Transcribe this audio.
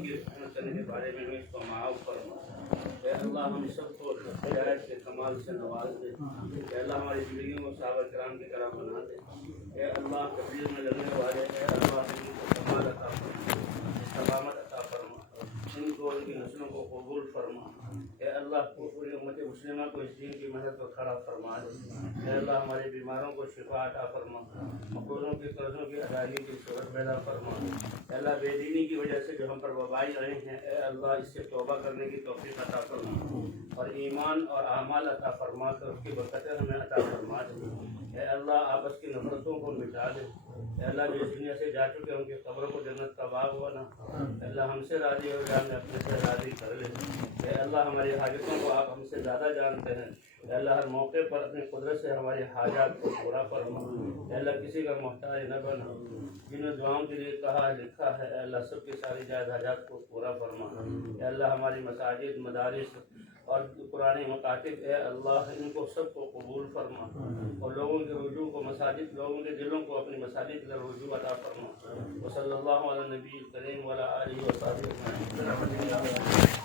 دین کی محنت کرنے کے بارے میں اس کو معاف فرما۔ اے اللہ ہم سب کو ہدایت کے کمال سے نواز دے۔ اے اللہ ہماری زندگیوں کو صحابہ کرام کی طرح بنا دے۔ اے اللہ تبلیغ میں لگنے والے اے اللہ ان کو کمال عطا فرما، استقامت عطا فرما، ان کو ان کی نسلوں کو قبول فرما۔ اے اللہ پوری امت مسلمہ کو اس دین کی محنت کو کھڑا فرما دے۔ اے اللہ ہمارے بیماروں کو شفا عطا فرما، مقروضوں کے قرضوں کی ادائیگی کی صورت پیدا فرما۔ اے اللہ بے دینی کی وجہ سے جو ہم پر وبائی آئے ہیں اے اللہ اس سے توبہ کرنے کی توفیق عطا فرما اور ایمان اور اعمال عطا فرما کر اس کی برکتیں ہمیں عطا فرما دے۔ اے اللہ آپس کی نفرتوں کو مٹا دے۔ اے اللہ جو اس دنیا سے جا چکے ان کی قبروں کو جنت کا باغ بنا۔ اے اللہ ہم سے راضی ہو جائے، ہمیں اپنے سے راضی کر لے۔ اے اللہ ہماری حاجتوں کو آپ ہم سے زیادہ جانتے ہیں۔ اے اللہ ہر موقع پر اپنی قدرت سے ہماری حاجات کو پورا فرما۔ اے اللہ کسی کا محتاج نہ بنا۔ جن نے دعاؤں کے لیے کہا ہے لکھا ہے اے اللہ سب کی ساری جائز حاجات کو پورا فرما۔ اے اللہ ہماری مساجد، مدارس اور قرآن مکاتب اے اللہ ان کو سب کو قبول فرما اور لوگوں کے رجوع کو مساجد، لوگوں کے دلوں کو اپنی مساجد کا رجوع عطا فرما۔ وصلی اللہ علی نبی کریم وعلی آلہ وصحبہ اجمعین۔